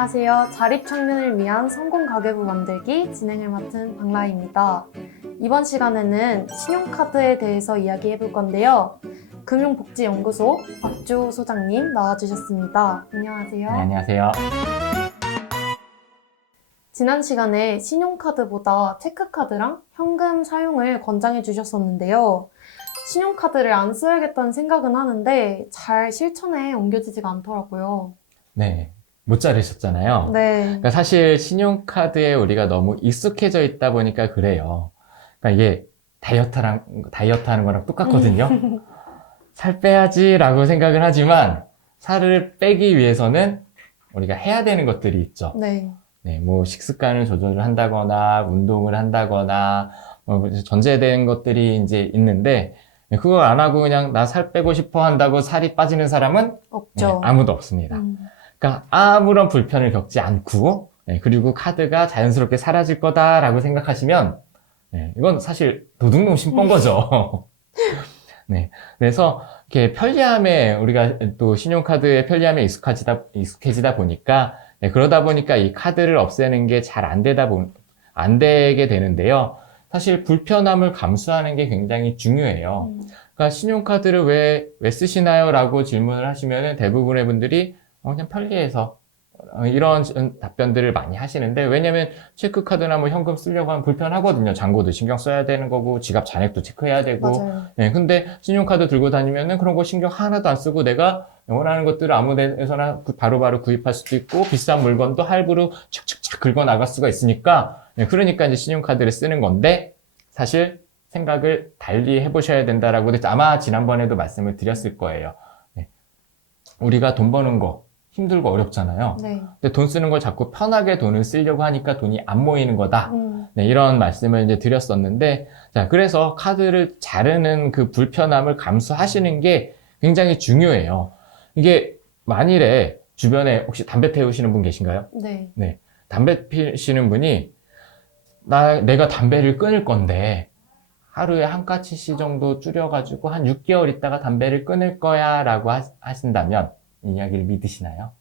안녕하세요. 자립청년을 위한 성공 가계부 만들기 진행을 맡은 박라희입니다. 이번 시간에는 신용카드에 대해서 이야기해 볼 건데요. 금융복지연구소 박주호 소장님 나와주셨습니다. 안녕하세요. 네, 안녕하세요. 지난 시간에 신용카드보다 체크카드랑 현금 사용을 권장해 주셨었는데요. 신용카드를 안 써야겠다는 생각은 하는데 잘 실천에 옮겨지지가 않더라고요. 네, 못 자르셨잖아요. 네. 그러니까 사실 신용카드에 우리가 너무 익숙해져 있다 보니까 그래요. 그러니까 이게 다이어트 하는 거랑 똑같거든요. 살 빼야지라고 생각을 하지만 살을 빼기 위해서는 우리가 해야 되는 것들이 있죠. 네. 네, 뭐 식습관을 조절을 한다거나 운동을 한다거나 전제된 것들이 이제 있는데 그걸 안 하고 그냥 나 살 빼고 싶어 한다고 살이 빠지는 사람은 없죠. 아무도 없습니다. 그러니까 아무런 불편을 겪지 않고 그리고 카드가 자연스럽게 사라질 거다라고 생각하시면 이건 사실 도둑놈 신본 거죠. 네, 그래서 이렇게 편리함에 우리가 또 신용카드의 편리함에 익숙해지다 보니까 그러다 보니까 이 카드를 없애는 게 잘 안 되게 되는데요. 사실 불편함을 감수하는 게 굉장히 중요해요. 그러니까 신용카드를 왜 쓰시나요? 라고 질문을 하시면 대부분의 분들이 그냥 편리해서 이런 답변들을 많이 하시는데 왜냐면 체크카드나 뭐 현금 쓰려고 하면 불편하거든요. 잔고도 신경 써야 되는 거고 지갑 잔액도 체크해야 되고 맞아요. 근데 신용카드 들고 다니면은 그런 거 신경 하나도 안 쓰고 내가 원하는 것들을 아무 데서나 바로바로 구입할 수도 있고 비싼 물건도 할부로 착착착 긁어 나갈 수가 있으니까 그러니까 이제 신용카드를 쓰는 건데 사실 생각을 달리 해보셔야 된다라고 아마 지난번에도 말씀을 드렸을 거예요. 우리가 돈 버는 거 힘들고 어렵잖아요. 네. 근데 돈 쓰는 걸 자꾸 편하게 돈을 쓰려고 하니까 돈이 안 모이는 거다. 이런 말씀을 이제 드렸었는데, 자, 그래서 카드를 자르는 그 불편함을 감수하시는 게 굉장히 중요해요. 이게 만일에 주변에 혹시 담배 태우시는 분 계신가요? 네. 네. 담배 피시는 분이 내가 담배를 끊을 건데 하루에 한 까치씩 정도 줄여가지고 한 6개월 있다가 담배를 끊을 거야 라고 하신다면 이 이야기를 믿으시나요?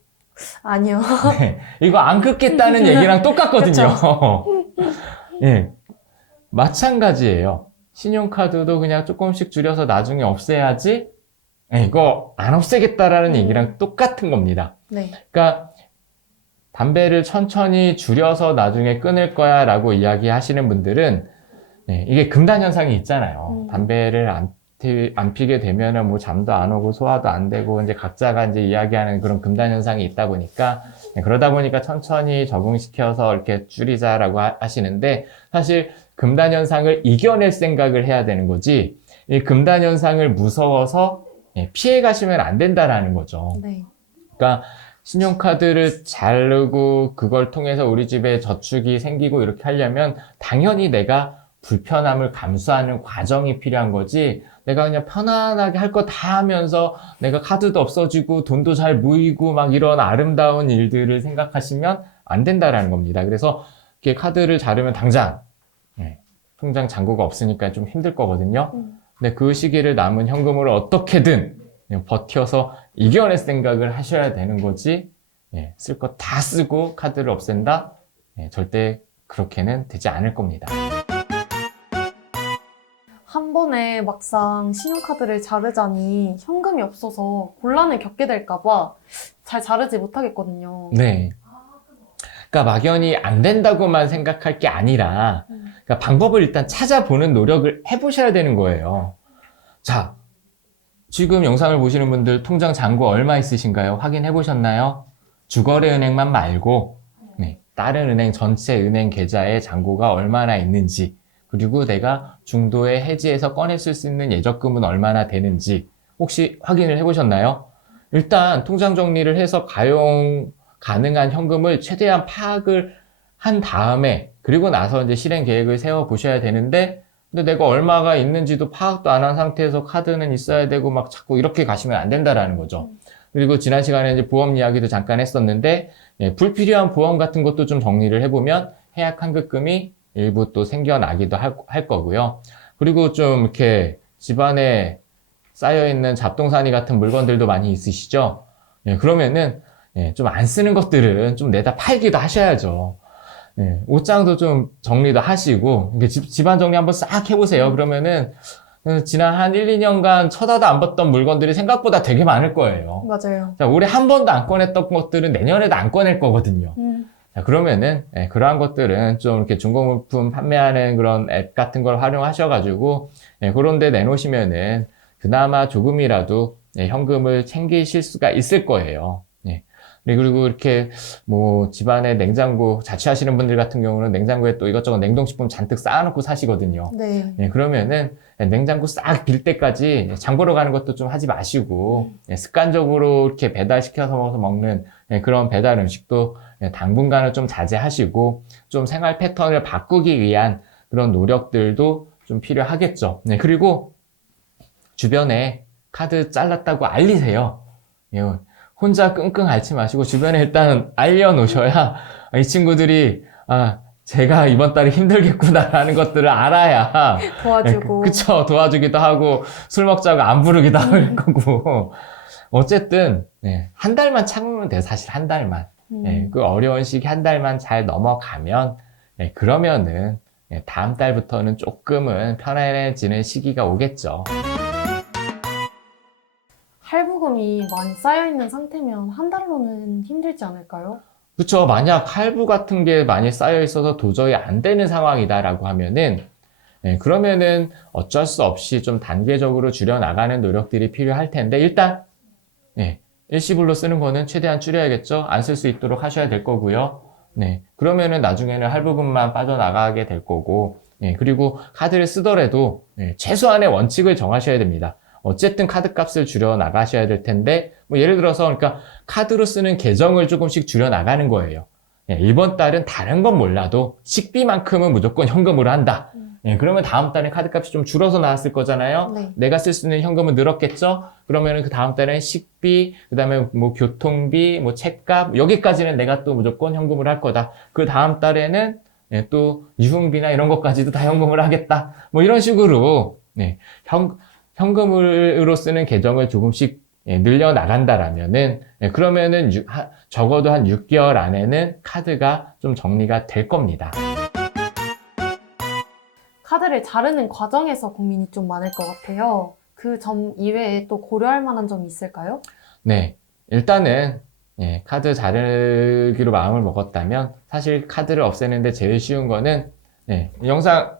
아니요. 네, 이거 안 끊겠다는 얘기랑 똑같거든요. 예, 마찬가지예요. 신용카드도 그냥 조금씩 줄여서 나중에 없애야지 이거 안 없애겠다라는 얘기랑 똑같은 겁니다. 네. 그러니까 담배를 천천히 줄여서 나중에 끊을 거야 라고 이야기하시는 분들은 이게 금단 현상이 있잖아요. 담배를 안 피게 되면은 뭐 잠도 안 오고 소화도 안 되고 이제 각자가 이제 이야기하는 그런 금단 현상이 있다 보니까 그러다 보니까 천천히 적응시켜서 이렇게 줄이자라고 하시는데 사실 금단 현상을 이겨낼 생각을 해야 되는 거지 이 금단 현상을 무서워서 피해 가시면 안 된다라는 거죠. 네. 그러니까 신용카드를 자르고 그걸 통해서 우리 집에 저축이 생기고 이렇게 하려면 당연히 내가 불편함을 감수하는 과정이 필요한 거지 내가 그냥 편안하게 할 거 다 하면서 내가 카드도 없어지고 돈도 잘 모이고 막 이런 아름다운 일들을 생각하시면 안 된다라는 겁니다. 그래서 이렇게 카드를 자르면 당장 통장 잔고가 없으니까 좀 힘들 거거든요. 근데 그 시기를 남은 현금으로 어떻게든 버텨서 이겨낼 생각을 하셔야 되는 거지 쓸 거 다 쓰고 카드를 없앤다? 절대 그렇게는 되지 않을 겁니다. 한 번에 막상 신용카드를 자르자니 현금이 없어서 곤란을 겪게 될까봐 잘 자르지 못하겠거든요. 네. 그러니까 막연히 안 된다고만 생각할 게 아니라 그러니까 방법을 일단 찾아보는 노력을 해보셔야 되는 거예요. 자, 지금 영상을 보시는 분들 통장 잔고 얼마 있으신가요? 확인해 보셨나요? 주거래은행만 말고 다른 은행 전체 은행 계좌에 잔고가 얼마나 있는지 그리고 내가 중도에 해지해서 꺼냈을 수 있는 예적금은 얼마나 되는지 혹시 확인을 해보셨나요? 일단 통장 정리를 해서 가용 가능한 현금을 최대한 파악을 한 다음에 그리고 나서 이제 실행 계획을 세워 보셔야 되는데 근데 내가 얼마가 있는지도 파악도 안 한 상태에서 카드는 있어야 되고 막 자꾸 이렇게 가시면 안 된다라는 거죠. 그리고 지난 시간에 이제 보험 이야기도 잠깐 했었는데 불필요한 보험 같은 것도 좀 정리를 해보면 해약 환급금이 일부 또 생겨나기도 할 거고요. 그리고 좀 이렇게 집안에 쌓여있는 잡동사니 같은 물건들도 많이 있으시죠? 그러면은 예, 좀 안 쓰는 것들은 좀 내다 팔기도 하셔야죠. 예, 옷장도 좀 정리도 하시고, 이렇게 집안 정리 한번 싹 해보세요. 그러면은, 지난 한 1, 2년간 쳐다도 안 봤던 물건들이 생각보다 되게 많을 거예요. 맞아요. 자, 올해 한 번도 안 꺼냈던 것들은 내년에도 안 꺼낼 거거든요. 음. 자, 그러면은, 예, 그러한 것들은 좀 이렇게 중고물품 판매하는 그런 앱 같은 걸 활용하셔가지고, 예, 그런 데 내놓으시면은, 그나마 조금이라도, 예, 현금을 챙기실 수가 있을 거예요. 예. 네, 그리고 이렇게 뭐 집안에 냉장고 자취하시는 분들 같은 경우는 냉장고에 또 이것저것 냉동식품 잔뜩 쌓아놓고 사시거든요. 네. 예, 그러면은 냉장고 싹 빌 때까지 장 보러 가는 것도 좀 하지 마시고 예, 습관적으로 이렇게 배달시켜서 먹는 예, 그런 배달 음식도 예, 당분간은 좀 자제하시고 좀 생활 패턴을 바꾸기 위한 그런 노력들도 좀 필요하겠죠. 네, 그리고 주변에 카드 잘랐다고 알리세요. 예, 혼자 끙끙 앓지 마시고 주변에 일단 알려놓으셔야 이 친구들이 제가 이번 달에 힘들겠구나라는 것들을 알아야 도와주고. 그쵸, 도와주기도 하고 술 먹자고 안 부르기도 할 거고 어쨌든 한 달만 참으면 돼요. 사실 한 달만. 그 어려운 시기 한 달만 잘 넘어가면 그러면은 다음 달부터는 조금은 편안해지는 시기가 오겠죠. 할부금이 많이 쌓여있는 상태면 한 달로는 힘들지 않을까요? 그쵸. 만약 할부 같은 게 많이 쌓여 있어서 도저히 안 되는 상황이다라고 하면은, 그러면은 어쩔 수 없이 좀 단계적으로 줄여나가는 노력들이 필요할 텐데, 일단, 일시불로 쓰는 거는 최대한 줄여야겠죠. 안 쓸 수 있도록 하셔야 될 거고요. 그러면은 나중에는 할부금만 빠져나가게 될 거고, 그리고 카드를 쓰더라도, 최소한의 원칙을 정하셔야 됩니다. 어쨌든 카드 값을 줄여 나가셔야 될 텐데, 뭐 예를 들어서, 그러니까 카드로 쓰는 계정을 조금씩 줄여 나가는 거예요. 이번 달은 다른 건 몰라도 식비만큼은 무조건 현금으로 한다. 그러면 다음 달에 카드 값이 좀 줄어서 나왔을 거잖아요. 네. 내가 쓸 수 있는 현금은 늘었겠죠? 그러면은 그 다음 달에는 식비, 그 다음에 뭐 교통비, 뭐 책값, 여기까지는 내가 또 무조건 현금으로 할 거다. 그 다음 달에는 또 유흥비나 이런 것까지도 다 현금으로 하겠다. 뭐 이런 식으로, 현금으로 쓰는 계정을 조금씩 늘려 나간다라면은 그러면은 적어도 한 6개월 안에는 카드가 좀 정리가 될 겁니다. 카드를 자르는 과정에서 고민이 좀 많을 것 같아요. 그 점 이외에 또 고려할 만한 점이 있을까요? 네, 일단은 카드 자르기로 마음을 먹었다면 사실 카드를 없애는데 제일 쉬운 거는 영상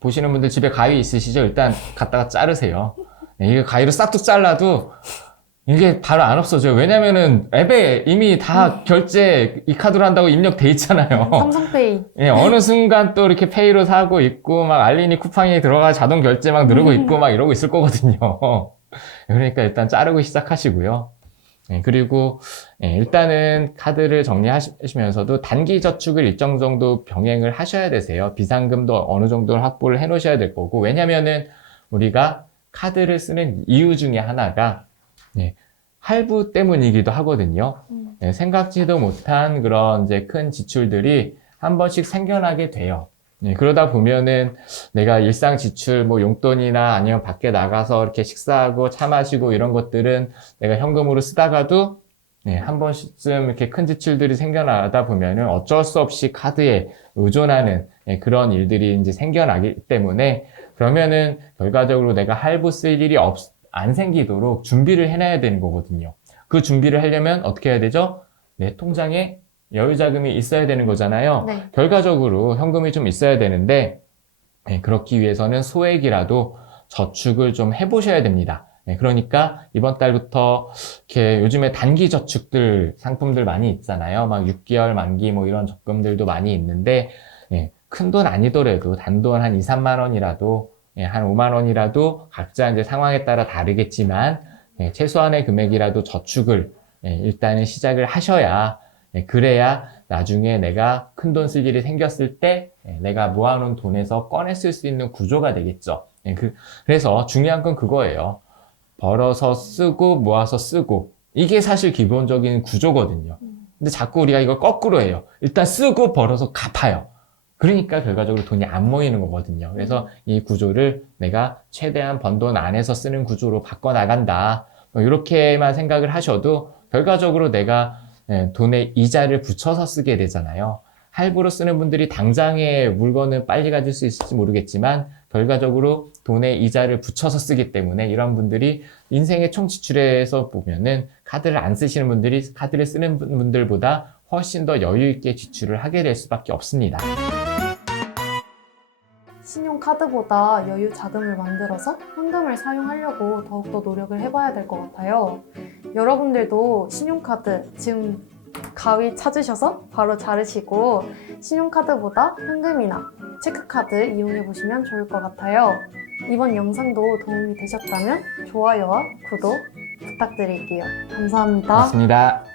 보시는 분들 집에 가위 있으시죠? 일단 갖다가 자르세요. 이게 가위로 싹둑 잘라도 이게 바로 안 없어져요. 왜냐면은 앱에 이미 다 결제 이 카드로 한다고 입력돼 있잖아요. 삼성페이. 어느 순간 또 이렇게 페이로 사고 있고 막 알리니 쿠팡이 들어가 자동 결제 막 누르고 있고 막 이러고 있을 거거든요. 그러니까 일단 자르고 시작하시고요. 그리고 일단은 카드를 정리하시면서도 단기 저축을 일정 정도 병행을 하셔야 되세요. 비상금도 어느 정도 확보를 해 놓으셔야 될 거고, 왜냐면은 우리가 카드를 쓰는 이유 중에 하나가 할부 때문이기도 하거든요. 생각지도 못한 그런 이제 큰 지출들이 한 번씩 생겨나게 돼요. 그러다 보면은 내가 일상 지출, 뭐 용돈이나 아니면 밖에 나가서 이렇게 식사하고 차 마시고 이런 것들은 내가 현금으로 쓰다가도 한 번쯤 이렇게 큰 지출들이 생겨나다 보면은 어쩔 수 없이 카드에 의존하는 그런 일들이 이제 생겨나기 때문에, 그러면은 결과적으로 내가 할부 쓸 일이 안 생기도록 준비를 해놔야 되는 거거든요. 그 준비를 하려면 어떻게 해야 되죠? 내 통장에 여유 자금이 있어야 되는 거잖아요. 네. 결과적으로 현금이 좀 있어야 되는데, 그렇기 위해서는 소액이라도 저축을 좀 해보셔야 됩니다. 그러니까 이번 달부터 이렇게 요즘에 단기 저축들 상품들 많이 있잖아요. 막 6개월 만기 뭐 이런 적금들도 많이 있는데, 큰 돈 아니더라도 단돈 한 2, 3만 원이라도, 한 5만 원이라도 각자 이제 상황에 따라 다르겠지만 최소한의 금액이라도 저축을 일단은 시작을 하셔야, 그래야 나중에 내가 큰 돈 쓸 일이 생겼을 때 내가 모아놓은 돈에서 꺼내 쓸 수 있는 구조가 되겠죠. 그래서 중요한 건 그거예요. 벌어서 쓰고 모아서 쓰고, 이게 사실 기본적인 구조거든요. 근데 자꾸 우리가 이걸 거꾸로 해요. 일단 쓰고 벌어서 갚아요. 그러니까 결과적으로 돈이 안 모이는 거거든요. 그래서 이 구조를 내가 최대한 번 돈 안에서 쓰는 구조로 바꿔나간다. 이렇게만 생각을 하셔도 결과적으로 내가 돈에 이자를 붙여서 쓰게 되잖아요. 할부로 쓰는 분들이 당장에 물건을 빨리 가질 수 있을지 모르겠지만 결과적으로 돈에 이자를 붙여서 쓰기 때문에 이런 분들이 인생의 총 지출에서 보면은 카드를 안 쓰시는 분들이 카드를 쓰는 분들보다 훨씬 더 여유 있게 지출을 하게 될 수밖에 없습니다. 신용카드보다 여유 자금을 만들어서 현금을 사용하려고 더욱더 노력을 해봐야 될 것 같아요. 여러분들도 신용카드 지금 가위 찾으셔서 바로 자르시고 신용카드보다 현금이나 체크카드 이용해보시면 좋을 것 같아요. 이번 영상도 도움이 되셨다면 좋아요와 구독 부탁드릴게요. 감사합니다. 고맙습니다.